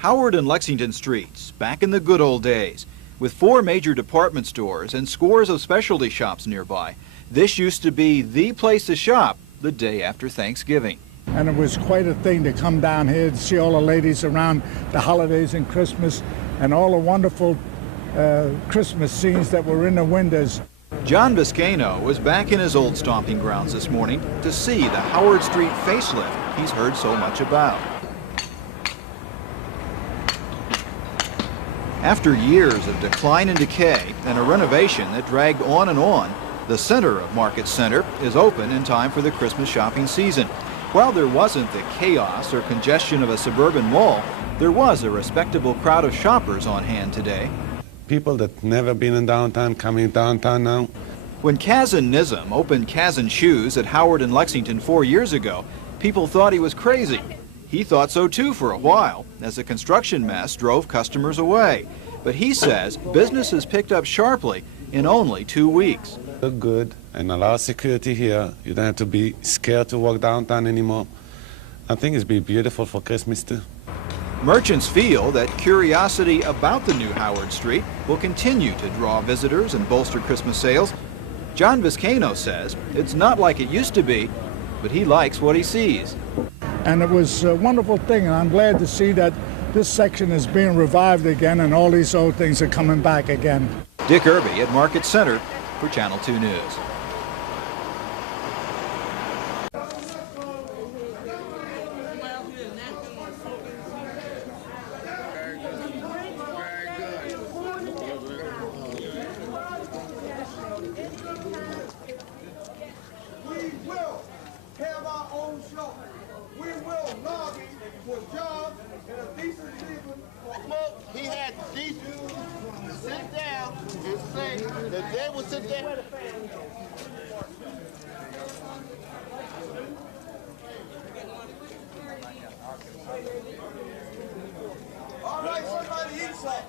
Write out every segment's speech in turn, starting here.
Howard and Lexington Streets, back in the good old days. With 4 major department stores and scores of specialty shops nearby, this used to be the place to shop the day after Thanksgiving. And it was quite a thing to come down here to see all the ladies around the holidays and Christmas and all the wonderful Christmas scenes that were in the windows. John Biscayno was back in his old stomping grounds this morning to see the Howard Street facelift he's heard so much about. After years of decline and decay and a renovation that dragged on and on, the center of Market Center is open in time for the Christmas shopping season. While there wasn't the chaos or congestion of a suburban mall, there was a respectable crowd of shoppers on hand today. People that never been in downtown coming downtown now. When Kazan Nizam opened Kazan Shoes at Howard and Lexington 4 years ago, people thought he was crazy. He thought so too for a while, as the construction mess drove customers away. But he says business has picked up sharply in only 2 weeks. Look good, and a lot of security here. You don't have to be scared to walk downtown anymore. I think it's be beautiful for Christmas too. Merchants feel that curiosity about the new Howard Street will continue to draw visitors and bolster Christmas sales. John Biscayno says it's not like it used to be, but he likes what he sees. And it was a wonderful thing, and I'm glad to see that this section is being revived again and all these old things are coming back again. Dick Irby at Market Center for Channel 2 News. We will have our own shop. We will lobby for jobs and a decent living. He had these dudes to sit down and say that they would sit there. All right, somebody eat something.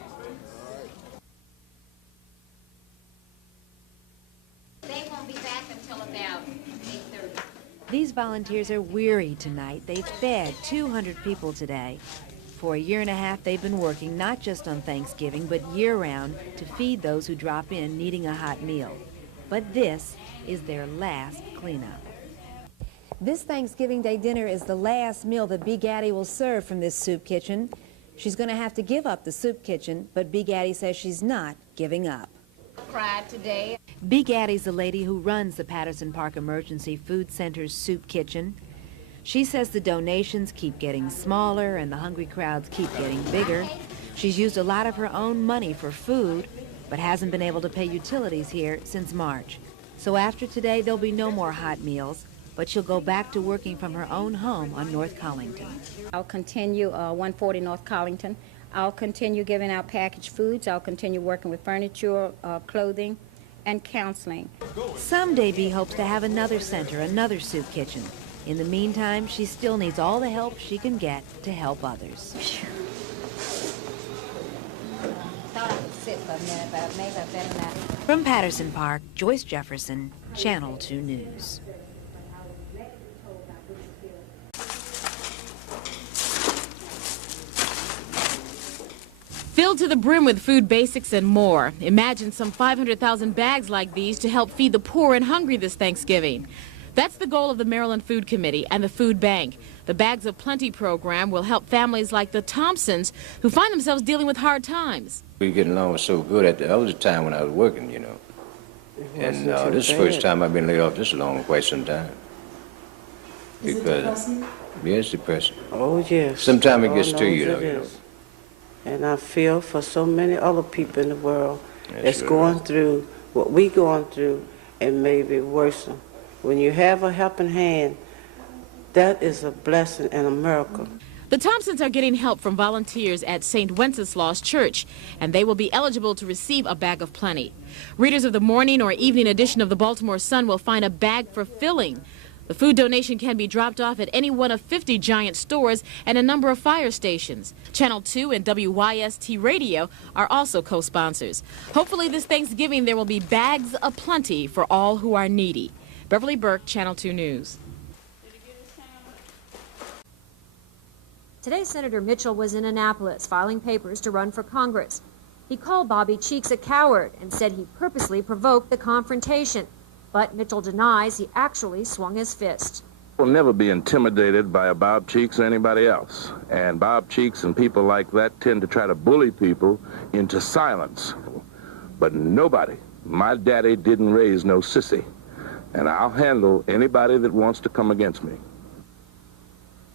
They won't be back until about 8:30. These volunteers are weary tonight. They've fed 200 people today. For a year and a half, they've been working not just on Thanksgiving, but year-round to feed those who drop in needing a hot meal. But this is their last cleanup. This Thanksgiving Day dinner is the last meal that Big Addie will serve from this soup kitchen. She's going to have to give up the soup kitchen, but Big Addie says she's not giving up. Cried today. Big Addie's the lady who runs the Patterson Park Emergency Food Center's soup kitchen. She says the donations keep getting smaller and the hungry crowds keep getting bigger. She's used a lot of her own money for food, but hasn't been able to pay utilities here since March. So after today, there'll be no more hot meals, but she'll go back to working from her own home on North Collington. I'll continue 140 North Collington. I'll continue giving out packaged foods. I'll continue working with furniture, clothing, and counseling. Someday Bee hopes to have another center, another soup kitchen. In the meantime, she still needs all the help she can get to help others. Thought I could sit for a minute, but maybe I better not. From Patterson Park, Joyce Jefferson, Channel 2 News. Filled to the brim with food basics and more. Imagine some 500,000 bags like these to help feed the poor and hungry this Thanksgiving. That's the goal of the Maryland Food Committee and the Food Bank. The Bags of Plenty program will help families like the Thompsons who find themselves dealing with hard times. We getting along so good at the other time when I was working, you know. And this is the first time I've been laid off this long in quite some time. Is it depressing? Yeah, it's depressing. Oh, yes. Sometimes it gets to knows you, though. it You know. is. And I feel for so many other people in the world that's sure going is. through what we going through and maybe worse. When you have a helping hand, that is a blessing and a miracle. The Thompsons are getting help from volunteers at St. Wenceslaus Church, and they will be eligible to receive a bag of plenty. Readers of the morning or evening edition of the Baltimore Sun will find a bag for filling. The food donation can be dropped off at any one of 50 Giant stores and a number of fire stations. Channel 2 and WYST Radio are also co-sponsors. Hopefully this Thanksgiving there will be bags of plenty for all who are needy. Beverly Burke, Channel 2 News. Today, Senator Mitchell was in Annapolis filing papers to run for Congress. He called Bobby Cheeks a coward and said he purposely provoked the confrontation. But Mitchell denies he actually swung his fist. Will never be intimidated by a Bob Cheeks or anybody else. And Bob Cheeks and people like that tend to try to bully people into silence. But nobody, my daddy didn't raise no sissy. And I'll handle anybody that wants to come against me.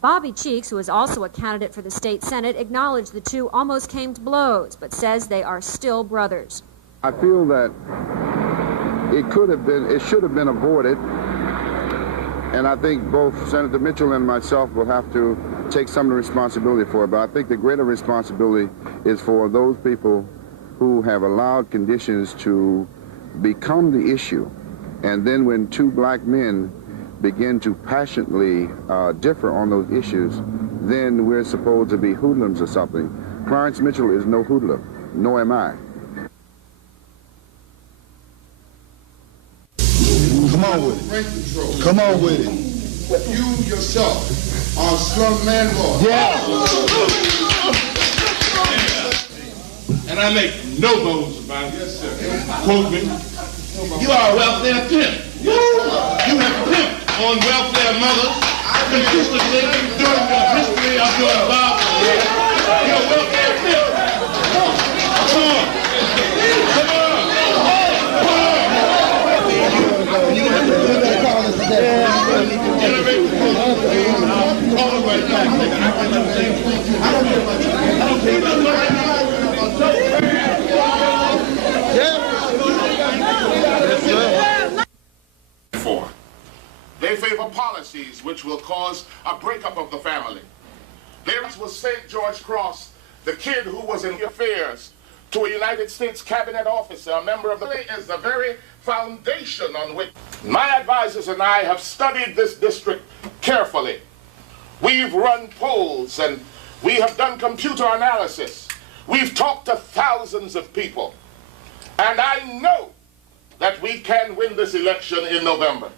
Bobby Cheeks, who is also a candidate for the state Senate, acknowledged the two almost came to blows, but says they are still brothers. I feel that it should have been avoided. And I think both Senator Mitchell and myself will have to take some of the responsibility for it. But I think the greater responsibility is for those people who have allowed conditions to become the issue. And then when two black men begin to passionately differ on those issues, then we're supposed to be hoodlums or something. Clarence Mitchell is no hoodlum, nor am I. Come on with it. Come on with it. You yourself are a strong landlord. Yeah. And I make no bones about it. Yes, sir. Quote me. You are a welfare pimp. You have pimped on welfare mothers consistently during the history of your involvement. You're a welfare pimp. Come on. Come on. They favor policies which will cause a breakup of the family. There was St. George Cross, the kid who was in affairs to a United States cabinet officer, a member of the is the very foundation on which my advisors and I have studied this district carefully. We've run polls and we have done computer analysis. We've talked to thousands of people. And I know that we can win this election in November.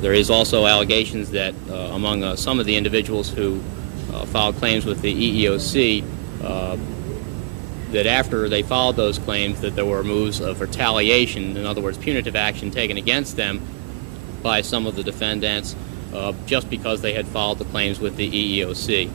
There is also allegations that among some of the individuals who filed claims with the EEOC, that after they filed those claims that there were moves of retaliation, in other words, punitive action taken against them by some of the defendants just because they had filed the claims with the EEOC.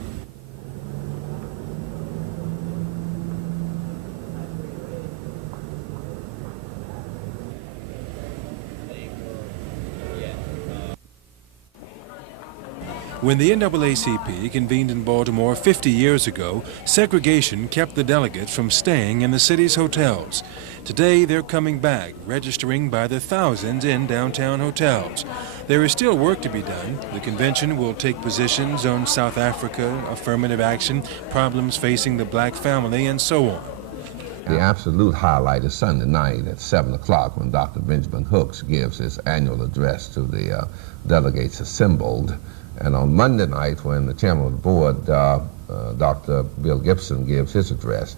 When the NAACP convened in Baltimore 50 years ago, segregation kept the delegates from staying in the city's hotels. Today, they're coming back, registering by the thousands in downtown hotels. There is still work to be done. The convention will take positions on South Africa, affirmative action, problems facing the black family, and so on. The absolute highlight is Sunday night at 7 o'clock when Dr. Benjamin Hooks gives his annual address to the delegates assembled. And on Monday night, when the chairman of the board, Dr. Bill Gibson, gives his address.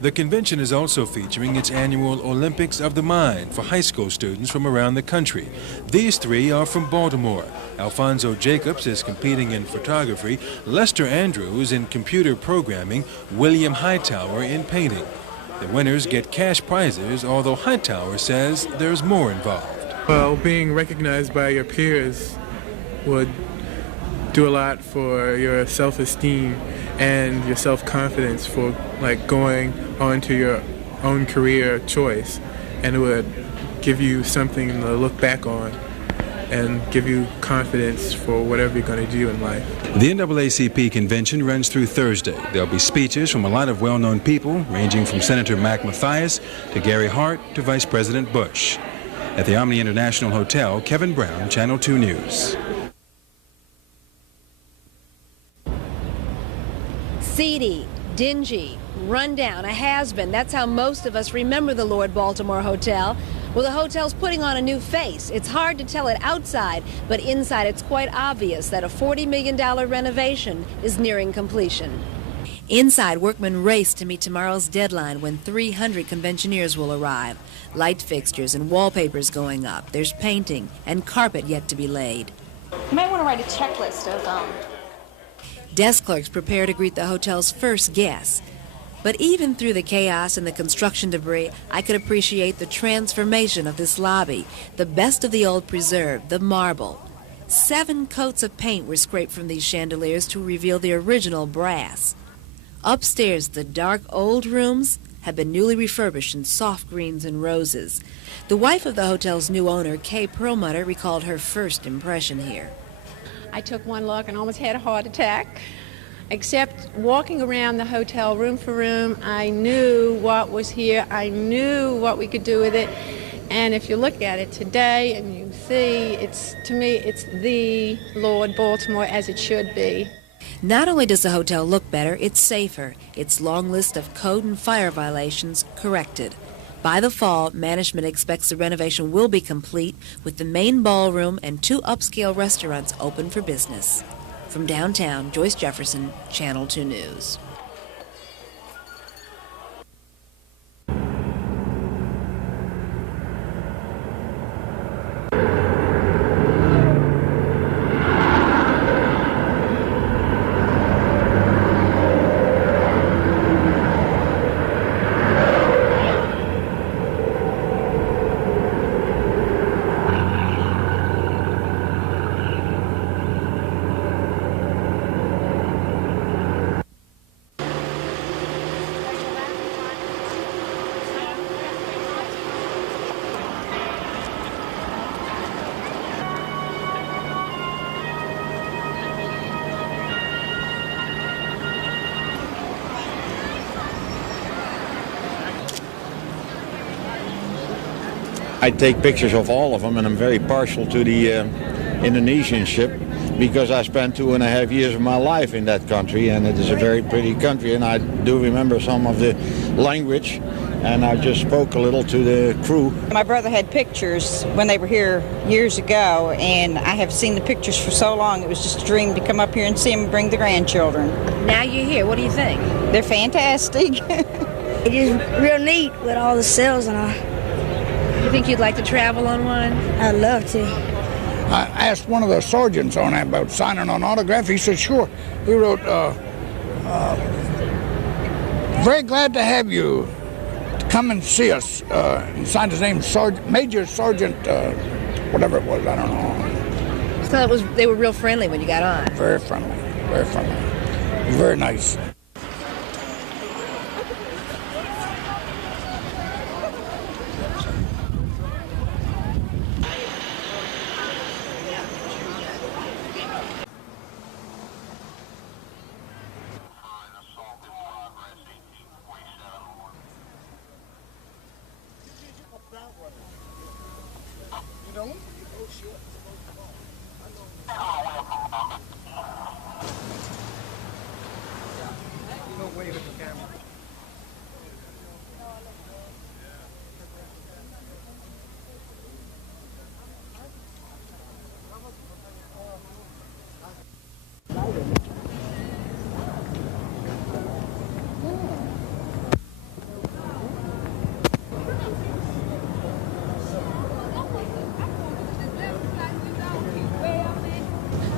The convention is also featuring its annual Olympics of the Mind for high school students from around the country. These three are from Baltimore. Alfonso Jacobs is competing in photography, Lester Andrews in computer programming, William Hightower in painting. The winners get cash prizes, although Hightower says there's more involved. Well, being recognized by your peers would do a lot for your self-esteem and your self-confidence for going on to your own career choice, and it would give you something to look back on and give you confidence for whatever you're going to do in life. The NAACP convention runs through Thursday. There'll be speeches from a lot of well-known people, ranging from Senator Mac Mathias to Gary Hart to Vice President Bush. At the Omni International Hotel, Kevin Brown, Channel 2 News. Seedy, dingy, rundown, a has-been. That's how most of us remember the Lord Baltimore Hotel. Well, the hotel's putting on a new face. It's hard to tell it outside, but inside it's quite obvious that a $40 million renovation is nearing completion. Inside, workmen race to meet tomorrow's deadline when 300 conventioneers will arrive. Light fixtures and wallpapers going up. There's painting and carpet yet to be laid. You might want to write a checklist of Desk clerks prepare to greet the hotel's first guests. But even through the chaos and the construction debris, I could appreciate the transformation of this lobby, the best of the old preserve, the marble. 7 coats of paint were scraped from these chandeliers to reveal the original brass. Upstairs, the dark old rooms have been newly refurbished in soft greens and roses. The wife of the hotel's new owner, Kay Perlmutter, recalled her first impression here. I took one look and almost had a heart attack. Except walking around the hotel room for room, I knew what was here. I knew what we could do with it. And if you look at it today and you see, to me, it's the Lord Baltimore as it should be. Not only does the hotel look better, it's safer. Its long list of code and fire violations corrected. By the fall, management expects the renovation will be complete with the main ballroom and 2 upscale restaurants open for business. From downtown, Joyce Jefferson, Channel 2 News. I take pictures of all of them, and I'm very partial to the Indonesian ship because I spent 2.5 years of my life in that country, and it is a very pretty country, and I do remember some of the language, and I just spoke a little to the crew. My brother had pictures when they were here years ago, and I have seen the pictures for so long. It was just a dream to come up here and see them and bring the grandchildren. Now you're here. What do you think? They're fantastic. It is real neat with all the cells and all. You think you'd like to travel on one? I'd love to. I asked one of the sergeants on that about signing an autograph. He said, sure. He wrote, very glad to have you come and see us. He signed his name, Major Sergeant, whatever it was, I don't know. So they were real friendly when you got on? Very friendly, very friendly. Very nice.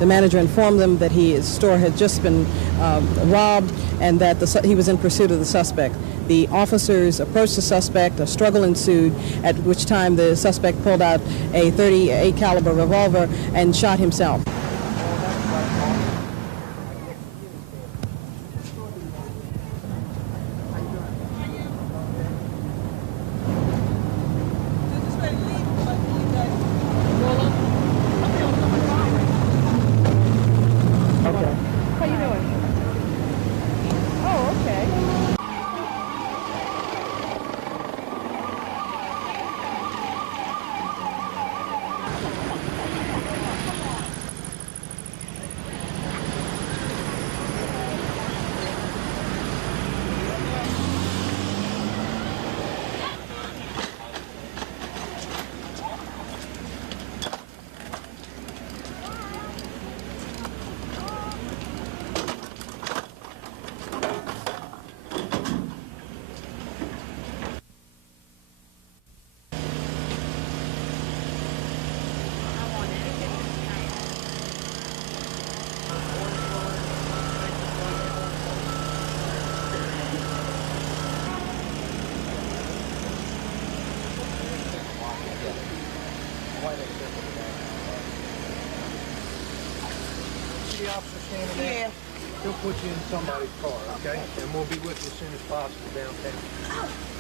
The manager informed them that his store had just been robbed and that he was in pursuit of the suspect. The officers approached the suspect, a struggle ensued, at which time the suspect pulled out a .38 caliber revolver and shot himself. See the officer standing there? Yeah. He'll put you in somebody's car, okay? And we'll be with you as soon as possible downtown.